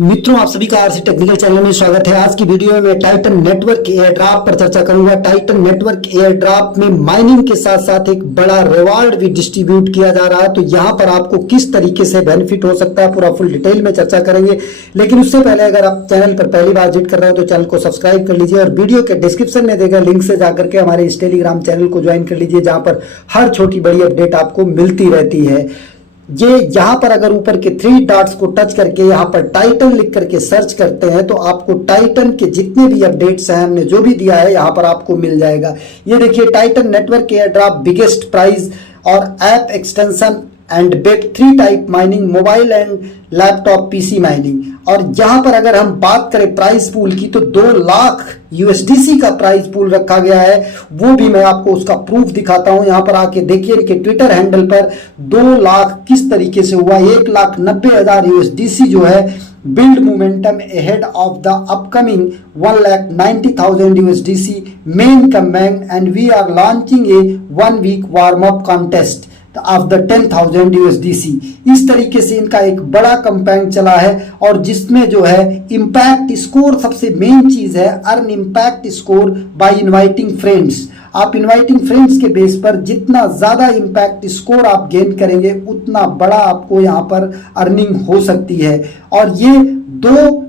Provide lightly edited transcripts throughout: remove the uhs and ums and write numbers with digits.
मित्रों, आप सभी का आरसी टेक्निकल चैनल में स्वागत है। आज की वीडियो में मैं टाइटन नेटवर्क एयर ड्रॉप पर चर्चा करूंगा। टाइटन नेटवर्क एयर ड्रॉप में माइनिंग के साथ साथ एक बड़ा रिवार्ड भी डिस्ट्रीब्यूट किया जा रहा है, तो यहां पर आपको किस तरीके से बेनिफिट हो सकता है पूरा फुल डिटेल में चर्चा करेंगे। लेकिन उससे पहले अगर आप चैनल पर पहली बार विजिट कर रहे हो तो चैनल को सब्सक्राइब कर लीजिए और वीडियो के डिस्क्रिप्शन में देगा लिंक से जाकर के हमारे इस टेलीग्राम चैनल को ज्वाइन कर लीजिए, जहां पर हर छोटी बड़ी अपडेट आपको मिलती रहती है। ये यहां पर अगर ऊपर के 3 डॉट्स को टच करके यहां पर टाइटन लिख करके सर्च करते हैं तो आपको टाइटन के जितने भी अपडेट्स हैं, हमने जो भी दिया है यहां पर आपको मिल जाएगा। ये देखिए, Titan network airdrop biggest prize और ऐप एक्सटेंशन एंड वेब3 type mining, mobile and laptop PC mining. और यहां पर अगर हम बात करें प्राइस पूल की तो 2 लाख यूएसडीसी का प्राइस पूल रखा गया है। वो भी मैं आपको उसका प्रूफ दिखाता हूं। यहां पर आके देखिए कि ट्विटर हैंडल पर 2 लाख किस तरीके से हुआ। 1,90,000 यूएसडीसी जो है build momentum ahead of the upcoming 1,90,000 USDC main campaign and we are launching a 1 week warm up contest of the 10,000 USDC. इस तरीके से इनका एक बड़ा कंपेन चला है और जिसमें जो है इंपैक्ट स्कोर सबसे मेन चीज है। Earn impact score bye inviting friends. आप इनवाइटिंग फ्रेंड्स के बेस पर जितना ज्यादा इंपैक्ट स्कोर आप गेन करेंगे उतना बड़ा आपको यहाँ पर अर्निंग हो सकती है। और ये 2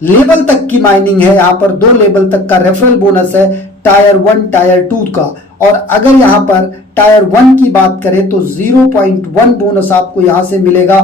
लेवल तक की माइनिंग है। यहाँ पर 2 लेवल तक का रेफरल बोनस है, टायर 1 टायर 2 का। और अगर यहाँ पर टायर 1 की बात करें तो 0.1 बोनस आपको यहाँ से मिलेगा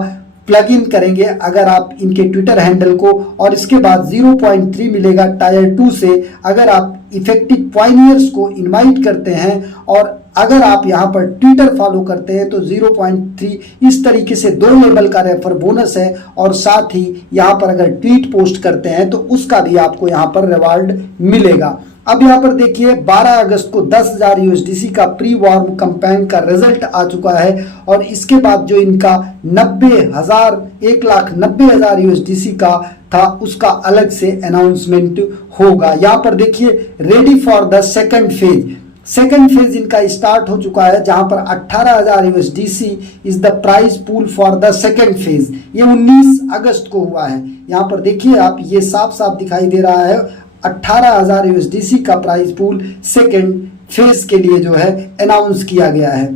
प्लग इन करेंगे अगर आप इनके ट्विटर हैंडल को, और इसके बाद 0.3 मिलेगा टायर 2 से अगर आप इफेक्टिव पॉइनियर्स को इनवाइट करते हैं, और अगर आप यहाँ पर ट्विटर फॉलो करते हैं तो 0.3। इस तरीके से 2 लेवल का रेफर बोनस है। और साथ ही यहाँ पर अगर ट्वीट पोस्ट करते हैं तो उसका भी आपको यहाँ पर रिवार्ड मिलेगा। अब यहाँ पर देखिए 12 अगस्त को 10,000 यूएसडीसी का प्री वार्म कैंपेन का रिजल्ट आ चुका है। और इसके बाद जो इनका 1,90,000 यूएसडीसी का था उसका अलग से अनाउंसमेंट होगा। यहाँ पर देखिए ready for the second phase. Second phase इनका स्टार्ट हो चुका है, जहां पर 18,000 USDC is the price pool for the second phase. ये 19 अगस्त को हुआ है। यहाँ पर देखिए आप, ये साफ साफ दिखाई दे रहा है 18,000 यूएसडीसी का प्राइस पूल सेकंड फेज के लिए जो है अनाउंस किया गया है।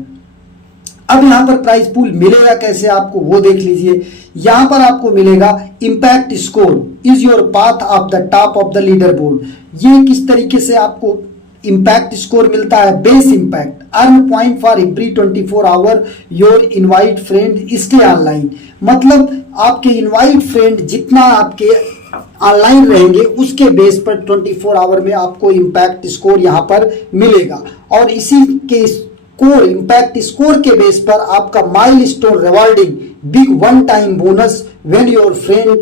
अब यहाँ पर प्राइस पूल मिलेगा कैसे आपको वो देख लीजिए। यहाँ पर आपको मिलेगा impact score is your path of the top of the leader board. ये किस तरीके से आपको इंपैक्ट स्कोर मिलता है। Base impact earn point for every 24 hour your invite friend stay online. मतलब आपके इनवाइट फ्रेंड जितना आपके ऑनलाइन रहेंगे उसके बेस पर 24 आवर में आपको इंपैक्ट स्कोर यहां पर मिलेगा। और इसी के स्कोर इंपैक्ट स्कोर के बेस पर आपका milestone rewarding big one time bonus when your friend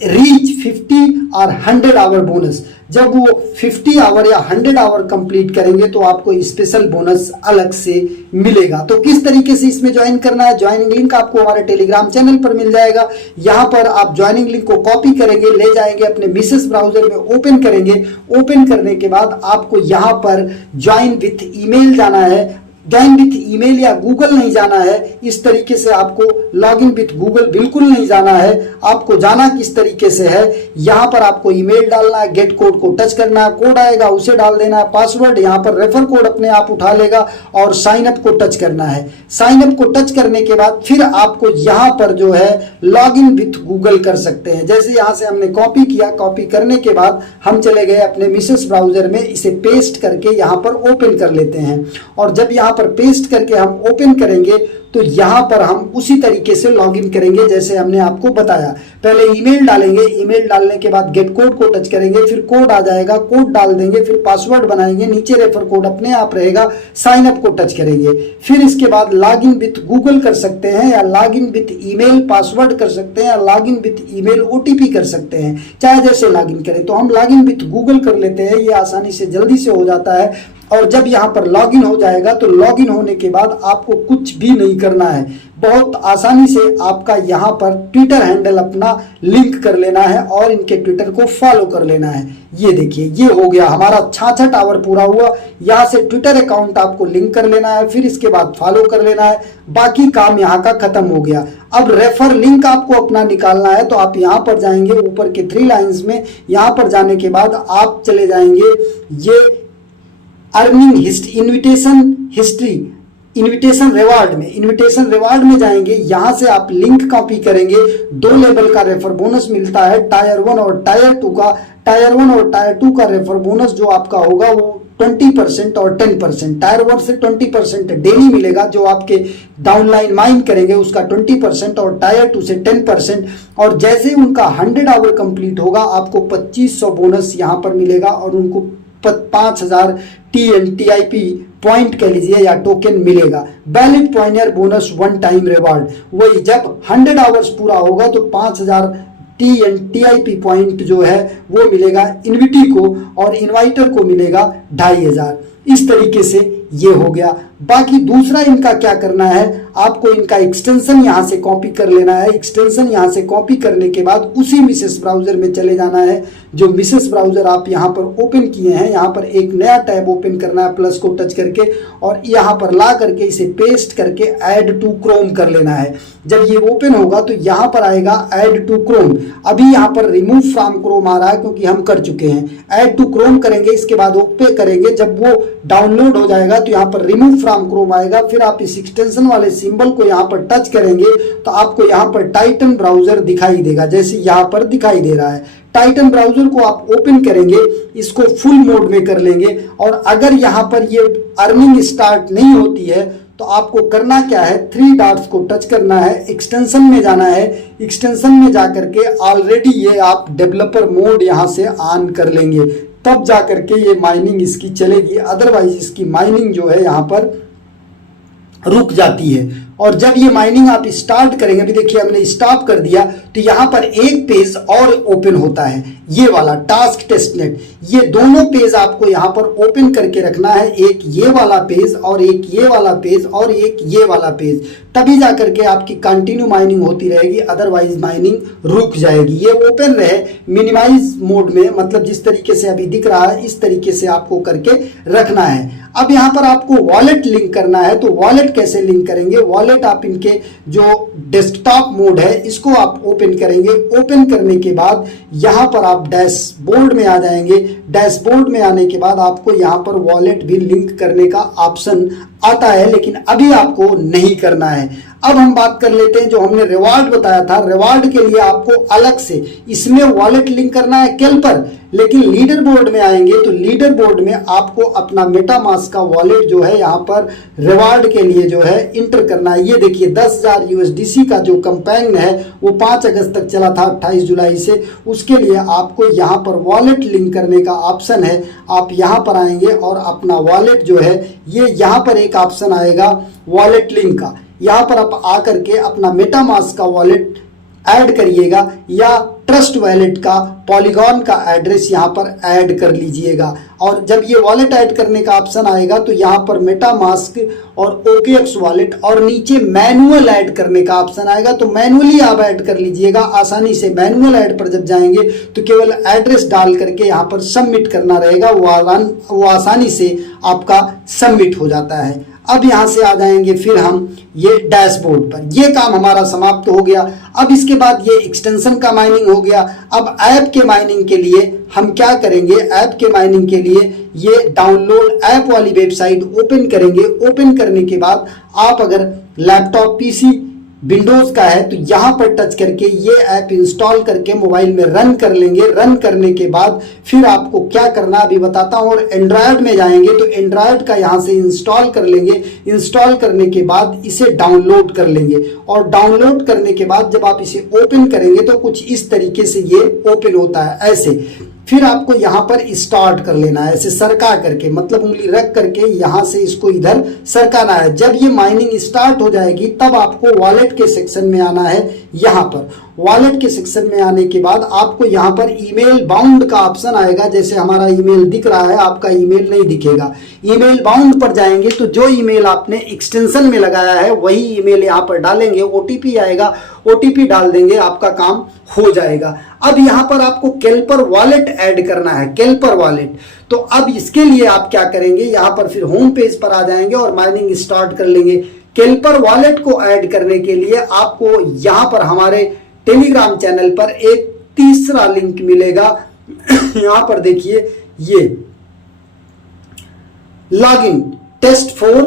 reach 50 और 100 आवर बोनस। जब वो 50 आवर या 100 आवर कंप्लीट करेंगे तो आपको स्पेशल बोनस अलग से मिलेगा। तो किस तरीके से इसमें ज्वाइन करना है, ज्वाइनिंग लिंक आपको हमारे टेलीग्राम चैनल पर मिल जाएगा। यहाँ पर आप ज्वाइनिंग लिंक को कॉपी करेंगे, ले जाएंगे अपने मिसेस ब्राउजर में, ओपन करेंगे। ओपन करने के बाद आपको यहाँ पर ज्वाइन विथ ईमेल जाना है। ज्वाइन विथ ईमेल या गूगल नहीं जाना है। इस तरीके से आपको लॉग इन विथ गूगल बिल्कुल नहीं जाना है। आपको जाना किस तरीके से है, यहाँ पर आपको ईमेल डालना है, गेट कोड को टच करना है, कोड आएगा उसे डाल देना है, पासवर्ड यहाँ पर रेफर कोड अपने आप उठा लेगा, और साइन अप को टच करना है। साइन अप को टच करने के बाद फिर आपको यहाँ पर जो है लॉग इन विथ गूगल कर सकते हैं। जैसे यहाँ से हमने कॉपी किया, कॉपी करने के बाद हम चले गए अपने मिसेस ब्राउजर में, इसे पेस्ट करके यहाँ पर ओपन कर लेते हैं। और जब यहाँ पर पेस्ट करके हम ओपन करेंगे तो यहां पर हम उसी तरीके से लॉगिन करेंगे जैसे हमने आपको बताया। पहले ईमेल डालेंगे, ईमेल डालने के बाद गेट कोड को टच करेंगे, फिर कोड आ जाएगा, कोड डाल देंगे, फिर पासवर्ड बनाएंगे, नीचे रेफर कोड अपने आप रहेगा, साइन अप को टच करेंगे। फिर इसके बाद लॉगिन विथ गूगल कर सकते हैं या लॉगिन विथ ईमेल पासवर्ड कर सकते हैं या लॉगिन विथ ईमेल ओटीपी कर सकते हैं, चाहे जैसे लॉगिन करें। तो हम लॉगिन विथ गूगल कर लेते हैं, ये आसानी से जल्दी से हो जाता है। और जब यहाँ पर लॉगिन हो जाएगा तो लॉगिन होने के बाद आपको कुछ भी नहीं करना है, बहुत आसानी से आपका यहाँ पर ट्विटर हैंडल अपना लिंक कर लेना है और इनके ट्विटर को फॉलो कर लेना है। ये देखिए ये हो गया हमारा 66 आवर पूरा हुआ। यहाँ से ट्विटर अकाउंट आपको लिंक कर लेना है, फिर इसके बाद फॉलो कर लेना है, बाकी काम यहाँ का खत्म हो गया। अब रेफर लिंक आपको अपना निकालना है, तो आप यहाँ पर जाएंगे ऊपर के 3 लाइंस में, यहाँ पर जाने के बाद आप चले जाएंगे ये अर्निंग हिस्ट्री, इनविटेशन रिवार्ड में जाएंगे। यहां से आप लिंक कॉपी करेंगे, 2 लेवल का रेफर बोनस मिलता है, टायर 1 और टायर 2 का। टायर 1 और टायर 2 का रेफर बोनस जो आपका होगा वो 20% और 10%। टायर 1 से 20% डेली मिलेगा, जो आपके डाउनलाइन माइन करेंगे उसका 20%, और टायर 2 से 10%। और जैसे उनका 100 आवर कंप्लीट होगा आपको 2500 बोनस यहाँ पर मिलेगा, और उनको 5000 TNTIP पॉइंट कह लीजिए या टोकन मिलेगा। Valid pointer bonus 1 time reward, वही जब 100 आवर्स पूरा होगा तो 5000 TNTIP पॉइंट जो है वो मिलेगा इनविटी को, और इनवाइटर को मिलेगा 2500। इस तरीके से ये हो गया। बाकी दूसरा इनका क्या करना है, आपको इनका एक्सटेंशन यहाँ से कॉपी कर लेना है। एक्सटेंशन यहाँ से कॉपी करने के बाद उसी मिसेस ब्राउजर में चले जाना है, जो मिसेस ब्राउजर आप यहाँ पर ओपन किए हैं। यहाँ पर एक नया टैब ओपन करना है प्लस को टच करके, और यहाँ पर ला करके इसे पेस्ट करके ऐड टू क्रोम कर लेना है। जब ये ओपन होगा तो यहाँ पर आएगा ऐड टू क्रोम। अभी यहाँ पर रिमूव फ्रॉम क्रोम आ रहा है क्योंकि हम कर चुके हैं। ऐड टू क्रोम करेंगे, इसके बाद ओके करेंगे। जब वो डाउनलोड हो जाएगा तो यहाँ पर रिमूव फ्रॉम क्रोम आएगा। फिर आप इस एक्सटेंशन वाले सिंबल को यहाँ पर टच करेंगे तो आपको यहाँ पर टाइटन ब्राउजर दिखाई देगा, जैसे यहाँ पर दिखाई दे रहा है। टाइटन ब्राउजर को आप ओपन करेंगे, इसको फुल मोड में कर लेंगे, और अगर यहाँ पर ये अर्निंग स्टार्ट नहीं होती है तो आपको करना क्या है, 3 डॉट्स को टच करना है, एक्सटेंशन में जाना है। एक्सटेंशन में जाकर के ऑलरेडी ये आप डेवलपर मोड यहाँ से ऑन कर लेंगे, तब जाकर के ये माइनिंग इसकी चलेगी। अदरवाइज इसकी माइनिंग जो है यहाँ पर रुक जाती है। और जब ये माइनिंग आप स्टार्ट करेंगे, अभी देखिए हमने स्टॉप कर दिया, तो यहाँ पर एक पेज और ओपन होता है, ये वाला टास्क टेस्टनेट। ये दोनों पेज आपको यहाँ पर ओपन करके रखना है, एक ये वाला पेज और एक ये वाला पेज और एक ये वाला पेज, तभी जा करके आपकी कंटिन्यू माइनिंग होती रहेगी, अदरवाइज माइनिंग रुक जाएगी। ये ओपन रहे मिनिमाइज मोड में, मतलब जिस तरीके से अभी दिख रहा है इस तरीके से आपको करके रखना है। अब यहाँ पर आपको वॉलेट लिंक करना है, तो वॉलेट कैसे लिंक करेंगे, वॉलेट आप इनके जो डेस्कटॉप मोड है इसको आप ओपन करेंगे। ओपन करने के बाद यहाँ पर आप डैशबोर्ड में आ जाएंगे। डैशबोर्ड में आने के बाद आपको यहाँ पर वॉलेट भी लिंक करने का ऑप्शन आता है, लेकिन अभी आपको नहीं करना है। अब हम बात कर लेते हैं जो हमने रिवार्ड बताया था। रिवार्ड के लिए आपको अलग से इसमें वॉलेट लिंक करना है केल पर, लेकिन लीडर बोर्ड में आएंगे तो लीडर बोर्ड में आपको अपना मेटामास्क का वॉलेट जो है यहाँ पर रिवार्ड के लिए जो है इंटर करना है। ये देखिए 10,000 USDC का जो कैंपेन है वो 5 अगस्त तक चला था, 28 जुलाई से। उसके लिए आपको यहाँ पर वॉलेट लिंक करने का ऑप्शन है। आप यहाँ पर आएंगे और अपना वॉलेट जो है ये यहाँ पर एक ऑप्शन आएगा वॉलेट लिंक का, यहाँ पर आप आकर के अपना मेटामास्क का वॉलेट ऐड करिएगा, या ट्रस्ट वॉलेट का पॉलीगॉन का एड्रेस यहाँ पर ऐड कर लीजिएगा। और जब ये वॉलेट ऐड करने का ऑप्शन आएगा तो यहाँ पर मेटामास्क और OKX वॉलेट और नीचे मैनुअल ऐड करने का ऑप्शन आएगा, तो मैनुअली आप ऐड कर लीजिएगा आसानी से। मैनुअल ऐड पर जब जाएंगे तो केवल एड्रेस डाल करके यहाँ पर सबमिट करना रहेगा, वो आसानी से आपका सबमिट हो जाता है। अब यहाँ से आ जाएंगे फिर हम ये डैशबोर्ड पर। ये काम हमारा समाप्त हो गया। अब इसके बाद ये एक्सटेंशन का माइनिंग हो गया। अब ऐप के माइनिंग के लिए हम क्या करेंगे, ऐप के माइनिंग के लिए ये डाउनलोड ऐप वाली वेबसाइट ओपन करेंगे। ओपन करने के बाद आप अगर लैपटॉप PC विंडोज का है तो यहाँ पर टच करके ये ऐप इंस्टॉल करके मोबाइल में रन कर लेंगे। रन करने के बाद फिर आपको क्या करना अभी बताता हूँ। और एंड्रॉयड में जाएंगे तो एंड्रॉयड का यहाँ से इंस्टॉल कर लेंगे। इंस्टॉल करने के बाद इसे डाउनलोड कर लेंगे, और डाउनलोड करने के बाद जब आप इसे ओपन करेंगे तो कुछ इस तरीके से ये ओपन होता है ऐसे। फिर आपको यहाँ पर स्टार्ट कर लेना है ऐसे सरका करके, मतलब उंगली रख करके यहाँ से इसको इधर सरकाना है। जब ये माइनिंग स्टार्ट हो जाएगी तब आपको वॉलेट के सेक्शन में आना है। यहाँ पर वॉलेट के सेक्शन में आने के बाद आपको यहाँ पर ईमेल बाउंड का ऑप्शन आएगा। जैसे हमारा ईमेल दिख रहा है, आपका ईमेल नहीं दिखेगा। ईमेल बाउंड पर जाएंगे तो जो ईमेल आपने एक्सटेंशन में लगाया है वही ईमेल यहाँ पर डालेंगे, ओटीपी आएगा, ओटीपी डाल देंगे, आपका काम हो जाएगा। अब यहाँ पर आपको केल्पर वॉलेट ऐड करना है, केल्पर वॉलेट। तो अब इसके लिए आप क्या करेंगे, यहाँ पर फिर होम पेज पर आ जाएंगे और माइनिंग स्टार्ट कर लेंगे। केल्पर वॉलेट को ऐड करने के लिए आपको यहाँ पर हमारे टेलीग्राम चैनल पर एक तीसरा लिंक मिलेगा। यहाँ पर देखिए, ये लॉगिन test4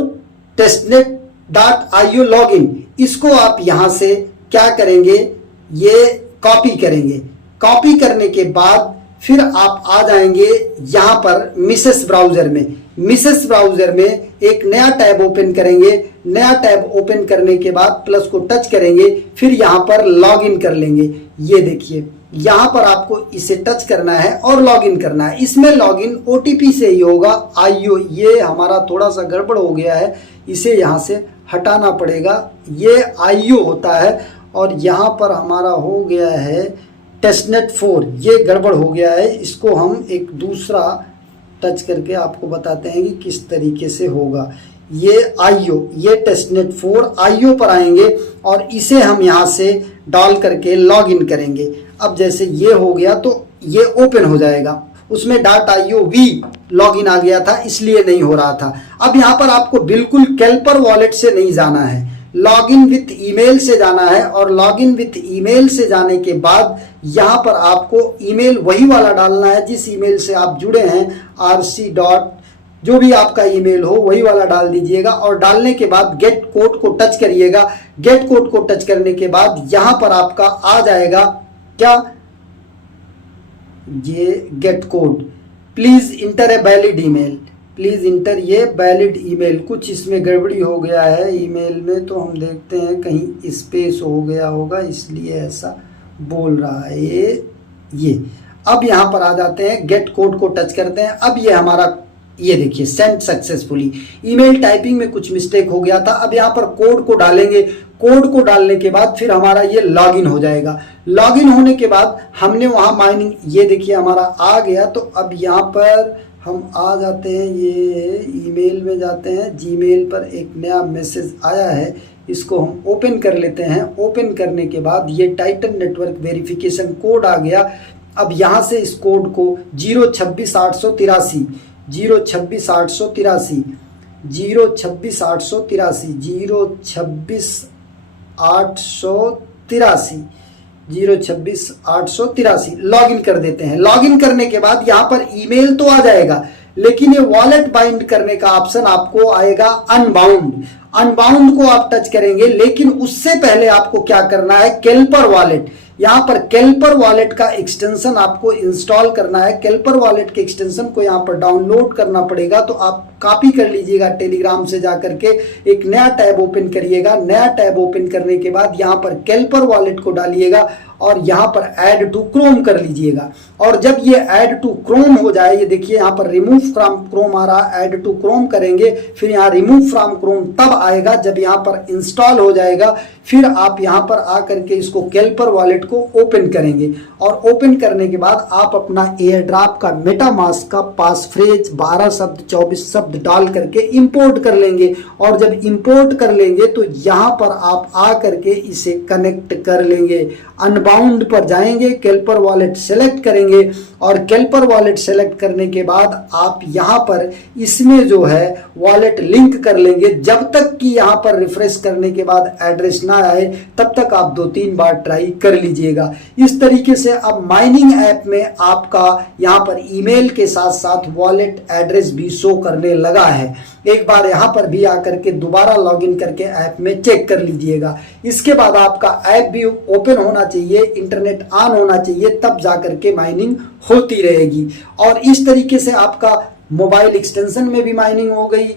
testnet.io लॉगिन, इसको आप यहां से क्या करेंगे, ये कॉपी करेंगे। कॉपी करने के बाद फिर आप आ जाएंगे यहाँ पर मिसेस ब्राउजर में। मिसेस ब्राउजर में एक नया टैब ओपन करेंगे। नया टैब ओपन करने के बाद प्लस को टच करेंगे, फिर यहाँ पर लॉगिन कर लेंगे। ये देखिए, यहाँ पर आपको इसे टच करना है और लॉगिन करना है। इसमें लॉगिन ओटीपी से ही होगा। आईओ, ये हमारा थोड़ा सा गड़बड़ हो गया है, इसे यहाँ से हटाना पड़ेगा। ये आईओ होता है और यहाँ पर हमारा हो गया है टेस्टनेट 4, ये गड़बड़ हो गया है। इसको हम एक दूसरा टच करके आपको बताते हैं कि किस तरीके से होगा। ये आईओ, ये टेस्टनेट 4 आईओ पर आएंगे और इसे हम यहाँ से डाल करके लॉगिन करेंगे। अब जैसे ये हो गया तो ये ओपन हो जाएगा। उसमें .iov लॉगिन आ गया था, इसलिए नहीं हो रहा था। अब यहाँ पर आपको बिल्कुल केल्पर वॉलेट से नहीं जाना है, लॉगिन विथ ईमेल से जाना है। और लॉगिन विथ ईमेल से जाने के बाद यहाँ पर आपको ईमेल वही वाला डालना है जिस ईमेल से आप जुड़े हैं, rc. जो भी आपका ईमेल हो वही वाला डाल दीजिएगा। और डालने के बाद गेट कोड को टच करिएगा। गेट कोड को टच करने के बाद यहाँ पर आपका आ जाएगा क्या, ये gate code, please inter a valid email, please inter ये वैलिड ईमेल। कुछ इसमें गड़बड़ी हो गया है ईमेल में, तो हम देखते हैं कहीं स्पेस हो गया होगा, इसलिए ऐसा बोल रहा है ये। अब यहाँ पर आ जाते हैं, गेट कोड को टच करते हैं। अब ये हमारा, ये देखिए, सेंड सक्सेसफुली। ईमेल टाइपिंग में कुछ मिस्टेक हो गया था। अब यहाँ पर कोड को डालेंगे। कोड को डालने के बाद फिर हमारा ये लॉगिन हो जाएगा। लॉगिन होने के बाद हमने वहाँ माइनिंग, ये देखिए हमारा आ गया। तो अब यहाँ पर हम आ जाते हैं, ये ईमेल में जाते हैं। जीमेल पर एक नया मैसेज आया है, इसको हम ओपन कर लेते हैं। ओपन करने के बाद ये टाइटन नेटवर्क वेरिफिकेशन कोड आ गया। अब यहाँ से इस कोड को 026 883 लॉगिन कर देते हैं। लॉगिन करने के बाद यहाँ पर ईमेल तो आ जाएगा, लेकिन ये वॉलेट बाइंड करने का ऑप्शन आपको आएगा अनबाउंड। अनबाउंड को आप टच करेंगे, लेकिन उससे पहले आपको क्या करना है, केल्पर वॉलेट। यहाँ पर केल्पर वॉलेट का एक्सटेंशन आपको इंस्टॉल करना है। केल्पर वॉलेट के एक्सटेंशन को यहाँ पर डाउनलोड करना पड़ेगा, तो आप कॉपी कर लीजिएगा टेलीग्राम से जाकर के। एक नया टैब ओपन करिएगा। नया टैब ओपन करने के बाद यहाँ पर केल्पर वॉलेट को डालिएगा और यहाँ पर ऐड टू क्रोम कर लीजिएगा। और जब ये ऐड टू क्रोम हो जाए, ये देखिए यहाँ पर रिमूव फ्रॉम क्रोम आ रहा, ऐड टू क्रोम करेंगे, फिर यहाँ रिमूव फ्रॉम क्रोम तब आएगा जब यहाँ पर इंस्टॉल हो जाएगा। फिर आप यहाँ पर आकर के इसको केल्पर वॉलेट को ओपन करेंगे और ओपन करने के बाद आप अपना एयर ड्रॉप का मेटामास्क का पास फ्रेज 12 शब्द 24 शब्द डाल करके इंपोर्ट कर लेंगे। और जब इंपोर्ट कर लेंगे तो यहाँ पर आप आ करके इसे कनेक्ट कर लेंगे। अनबाउंड पर जाएंगे, केल्पर वॉलेट सेलेक्ट करेंगे और केल्पर वॉलेट सेलेक्ट करने के बाद आप यहाँ पर इसमें जो है वॉलेट लिंक कर लेंगे। जब तक कि यहाँ पर रिफ्रेश करने के बाद एड्रेस ना आए तब तक आप 2-3 बार ट्राई कर लीजिएगा। इस तरीके से अब माइनिंग ऐप में आपका यहाँ पर ईमेल के साथ साथ वॉलेट एड्रेस भी शो करने लगा है। एक बार यहाँ पर भी आकर के दोबारा लॉगिन करके ऐप में चेक कर लीजिएगा। इसके बाद आपका ऐप भी ओपन होना चाहिए, इंटरनेट ऑन होना चाहिए, तब जाकर के माइनिंग होती रहेगी। और इस तरीके से आपका मोबाइल एक्सटेंशन में भी माइनिंग हो गई,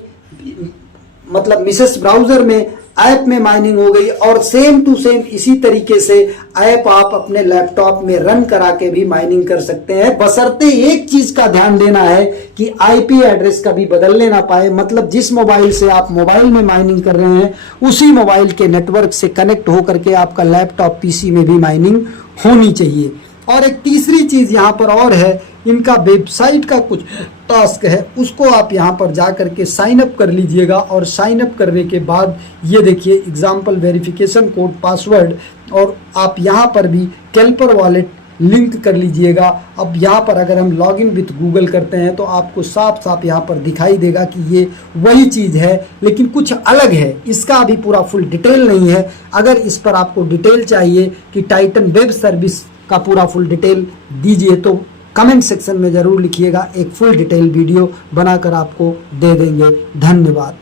मतलब मिसेस ब्राउजर में ऐप में माइनिंग हो गई, और सेम टू सेम इसी तरीके से ऐप आप अपने लैपटॉप में रन करा के भी माइनिंग कर सकते हैं, बशर्ते एक चीज का ध्यान देना है कि आईपी एड्रेस कभी बदलने ना पाए। मतलब जिस मोबाइल से आप मोबाइल में माइनिंग कर रहे हैं उसी मोबाइल के नेटवर्क से कनेक्ट होकर के आपका लैपटॉप पीसी में भी माइनिंग होनी चाहिए। और एक तीसरी चीज यहाँ पर और है, इनका वेबसाइट का कुछ टास्क है, उसको आप यहाँ पर जा करके साइन अप कर लीजिएगा। और साइन अप करने के बाद ये देखिए एग्जाम्पल वेरिफिकेशन कोड पासवर्ड, और आप यहाँ पर भी कैल्पर वॉलेट लिंक कर लीजिएगा। अब यहाँ पर अगर हम लॉगिन विथ गूगल करते हैं तो आपको साफ साफ यहाँ पर दिखाई देगा कि ये वही चीज़ है, लेकिन कुछ अलग है। इसका अभी पूरा फुल डिटेल नहीं है। अगर इस पर आपको डिटेल चाहिए कि टाइटन वेब सर्विस का पूरा फुल डिटेल दीजिए तो कमेंट सेक्शन में ज़रूर लिखिएगा, एक फुल डिटेल वीडियो बनाकर आपको दे देंगे। धन्यवाद।